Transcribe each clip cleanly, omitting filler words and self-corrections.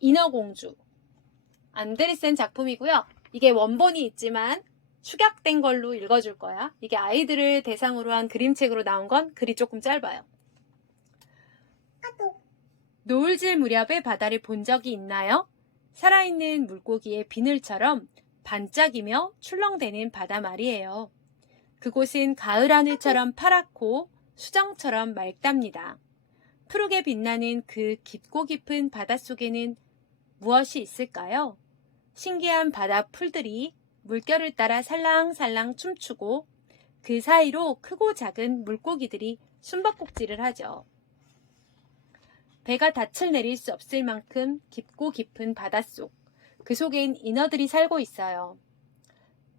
인어공주, 안데르센 작품이고요. 이게 원본이 있지만 축약된 걸로 읽어줄 거야. 이게 아이들을 대상으로 한 그림책으로 나온 건 글이 조금 짧아요. 노을질 무렵에 바다를 본 적이 있나요? 살아있는 물고기의 비늘처럼 반짝이며 출렁대는 바다 말이에요. 그곳은 가을 하늘처럼 파랗고 수정처럼 맑답니다. 푸르게 빛나는 그 깊고 깊은 바닷속에는 무엇이 있을까요? 신기한 바다 풀들이 물결을 따라 살랑살랑 춤추고 그 사이로 크고 작은 물고기들이 숨바꼭질을 하죠. 배가 닻을 내릴 수 없을 만큼 깊고 깊은 바닷속, 그 속엔 인어들이 살고 있어요.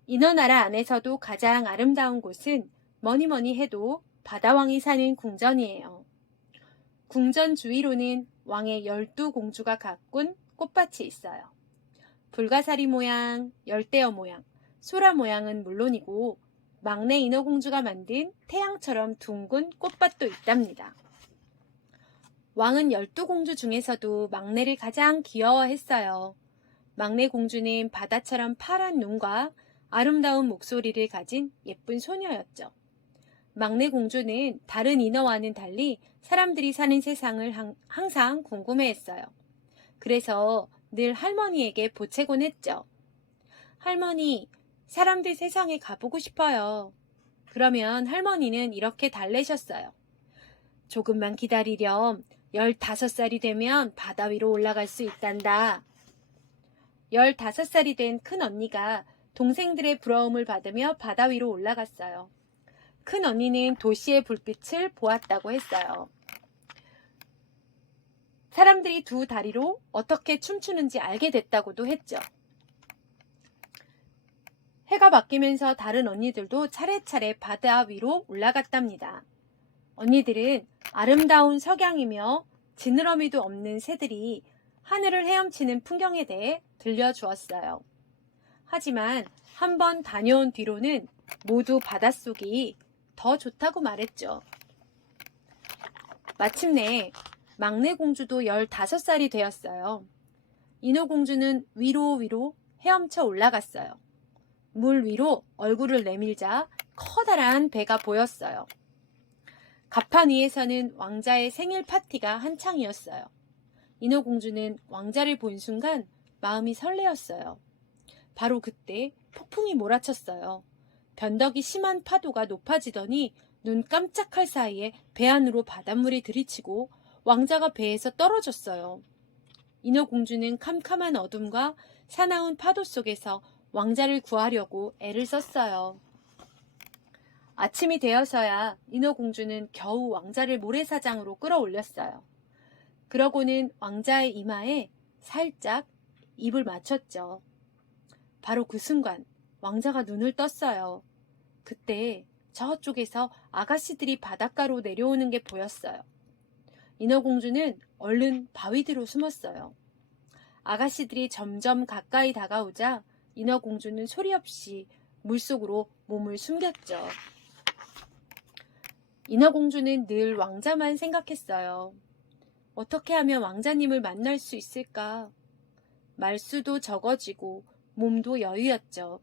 인어나라 안에서도 가장 아름다운 곳은 뭐니뭐니 해도 바다왕이 사는 궁전이에요. 궁전 주위로는 왕의 12공주가 가꾼 꽃밭이 있어요. 불가사리 모양, 열대어 모양, 소라 모양은 물론이고 막내 인어공주가 만든 태양처럼 둥근 꽃밭도 있답니다. 왕은 12공주 중에서도 막내를 가장 귀여워했어요. 막내 공주는 바다처럼 파란 눈과 아름다운 목소리를 가진 예쁜 소녀였죠. 막내 공주는 다른 인어와는 달리 사람들이 사는 세상을 항상 궁금해했어요. 그래서 늘 할머니에게 보채곤 했죠. 할머니, 사람들 세상에 가보고 싶어요. 그러면 할머니는 이렇게 달래셨어요. 조금만 기다리렴. 15살이 되면 바다 위로 올라갈 수 있단다. 15살이 된 큰 언니가 동생들의 부러움을 받으며 바다 위로 올라갔어요. 큰 언니는 도시의 불빛을 보았다고 했어요. 사람들이 두 다리로 어떻게 춤추는지 알게 됐다고도 했죠. 해가 바뀌면서 다른 언니들도 차례차례 바다 위로 올라갔답니다. 언니들은 아름다운 석양이며 지느러미도 없는 새들이 하늘을 헤엄치는 풍경에 대해 들려주었어요. 하지만 한번 다녀온 뒤로는 모두 바닷속이 더 좋다고 말했죠. 마침내 막내 공주도 15살이 되었어요. 인어공주는 위로 헤엄쳐 올라갔어요. 물 위로 얼굴을 내밀자 커다란 배가 보였어요. 갑판 위에서는 왕자의 생일 파티가 한창이었어요. 인어공주는 왕자를 본 순간 마음이 설레었어요. 바로 그때 폭풍이 몰아쳤어요. 변덕이 심한 파도가 높아지더니 눈 깜짝할 사이에 배 안으로 바닷물이 들이치고 왕자가 배에서 떨어졌어요. 인어공주는 캄캄한 어둠과 사나운 파도 속에서 왕자를 구하려고 애를 썼어요. 아침이 되어서야 인어공주는 겨우 왕자를 모래사장으로 끌어올렸어요. 그러고는 왕자의 이마에 살짝 입을 맞췄죠. 바로 그 순간 왕자가 눈을 떴어요. 그때 저쪽에서 아가씨들이 바닷가로 내려오는 게 보였어요. 인어공주는 얼른 바위 뒤로 숨었어요. 아가씨들이 점점 가까이 다가오자 인어공주는 소리 없이 물속으로 몸을 숨겼죠. 인어공주는 늘 왕자만 생각했어요. 어떻게 하면 왕자님을 만날 수 있을까? 말수도 적어지고 몸도 여유였죠.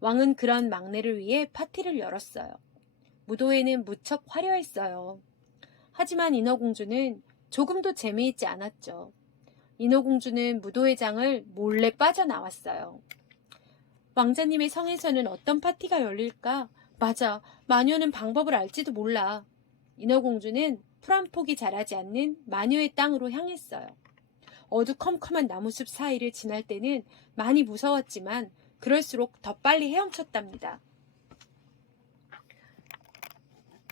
왕은 그런 막내를 위해 파티를 열었어요. 무도회는 무척 화려했어요. 하지만 인어공주는 조금도 재미있지 않았죠. 인어공주는 무도회장을 몰래 빠져나왔어요. 왕자님의 성에서는 어떤 파티가 열릴까? 맞아, 마녀는 방법을 알지도 몰라. 인어공주는 풀 한 폭이 자라지 않는 마녀의 땅으로 향했어요. 어두컴컴한 나무숲 사이를 지날 때는 많이 무서웠지만 그럴수록 더 빨리 헤엄쳤답니다.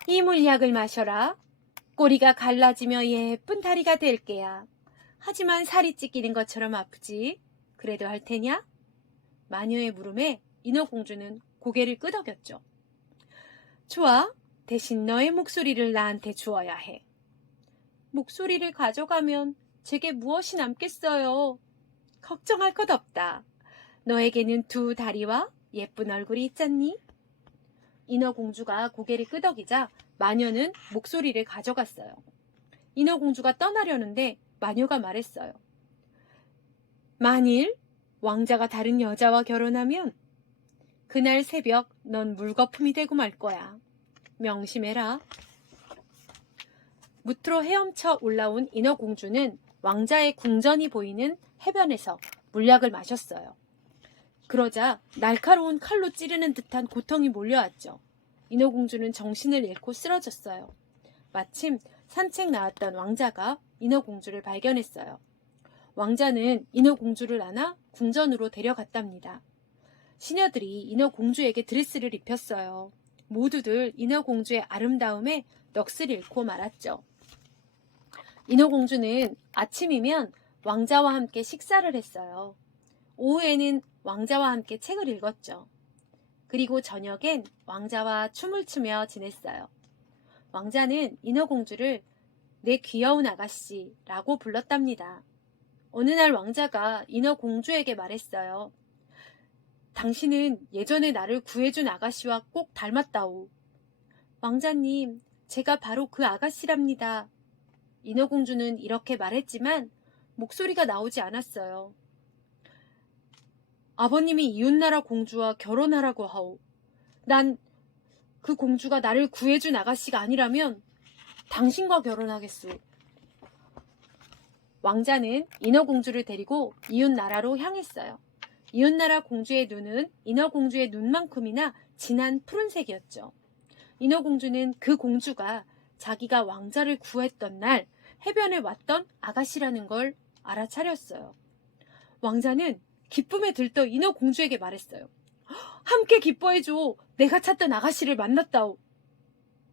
이 물약을 마셔라. 꼬리가 갈라지며 예쁜 다리가 될 게야. 하지만 살이 찢기는 것처럼 아프지. 그래도 할 테냐? 마녀의 물음에 인어공주는 고개를 끄덕였죠. 좋아. 대신 너의 목소리를 나한테 주어야 해. 목소리를 가져가면 제게 무엇이 남겠어요? 걱정할 것 없다. 너에게는 두 다리와 예쁜 얼굴이 있잖니? 인어공주가 고개를 끄덕이자 마녀는 목소리를 가져갔어요. 인어공주가 떠나려는데 마녀가 말했어요. 만일 왕자가 다른 여자와 결혼하면 그날 새벽 넌 물거품이 되고 말 거야. 명심해라. 무트로 헤엄쳐 올라온 인어공주는 왕자의 궁전이 보이는 해변에서 물약을 마셨어요. 그러자 날카로운 칼로 찌르는 듯한 고통이 몰려왔죠. 인어공주는 정신을 잃고 쓰러졌어요. 마침 산책 나왔던 왕자가 인어공주를 발견했어요. 왕자는 인어공주를 안아 궁전으로 데려갔답니다. 시녀들이 인어공주에게 드레스를 입혔어요. 모두들 인어공주의 아름다움에 넋을 잃고 말았죠. 인어공주는 아침이면 왕자와 함께 식사를 했어요. 오후에는 왕자와 함께 책을 읽었죠. 그리고 저녁엔 왕자와 춤을 추며 지냈어요. 왕자는 인어공주를 내 귀여운 아가씨라고 불렀답니다. 어느 날 왕자가 인어공주에게 말했어요. 당신은 예전에 나를 구해준 아가씨와 꼭 닮았다오. 왕자님, 제가 바로 그 아가씨랍니다. 인어공주는 이렇게 말했지만 목소리가 나오지 않았어요. 아버님이 이웃나라 공주와 결혼하라고 하오. 난 그 공주가 나를 구해준 아가씨가 아니라면 당신과 결혼하겠소. 왕자는 인어공주를 데리고 이웃나라로 향했어요. 이웃나라 공주의 눈은 인어공주의 눈만큼이나 진한 푸른색이었죠. 인어공주는 그 공주가 자기가 왕자를 구했던 날 해변에 왔던 아가씨라는 걸 알아차렸어요. 왕자는 기쁨에 들떠 인어공주에게 말했어요. 함께 기뻐해줘. 내가 찾던 아가씨를 만났다오.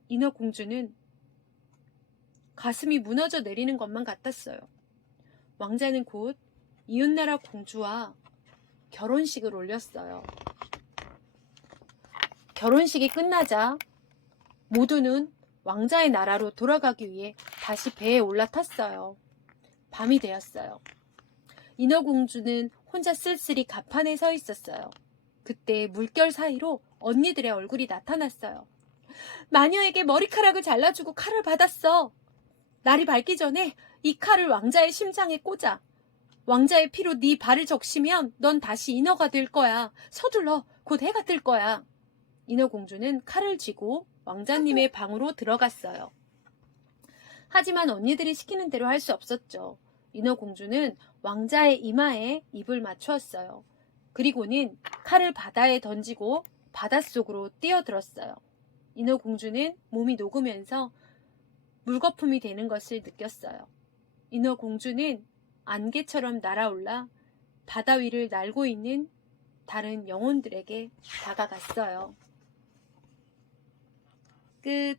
인어공주는 가슴이 무너져 내리는 것만 같았어요. 왕자는 곧 이웃나라 공주와 결혼식을 올렸어요. 결혼식이 끝나자 모두는 왕자의 나라로 돌아가기 위해 다시 배에 올라탔어요. 밤이 되었어요. 인어공주는 혼자 쓸쓸히 갑판에 서 있었어요. 그때 물결 사이로 언니들의 얼굴이 나타났어요. 마녀에게 머리카락을 잘라주고 칼을 받았어. 날이 밝기 전에 이 칼을 왕자의 심장에 꽂아. 왕자의 피로 네 발을 적시면 넌 다시 인어가 될 거야. 서둘러. 곧 해가 뜰 거야. 인어공주는 칼을 쥐고 왕자님의 방으로 들어갔어요. 하지만 언니들이 시키는 대로 할 수 없었죠. 인어공주는 왕자의 이마에 입을 맞추었어요. 그리고는 칼을 바다에 던지고 바닷속으로 뛰어들었어요. 인어공주는 몸이 녹으면서 물거품이 되는 것을 느꼈어요. 인어공주는 안개처럼 날아올라 바다 위를 날고 있는 다른 영혼들에게 다가갔어요. 끝.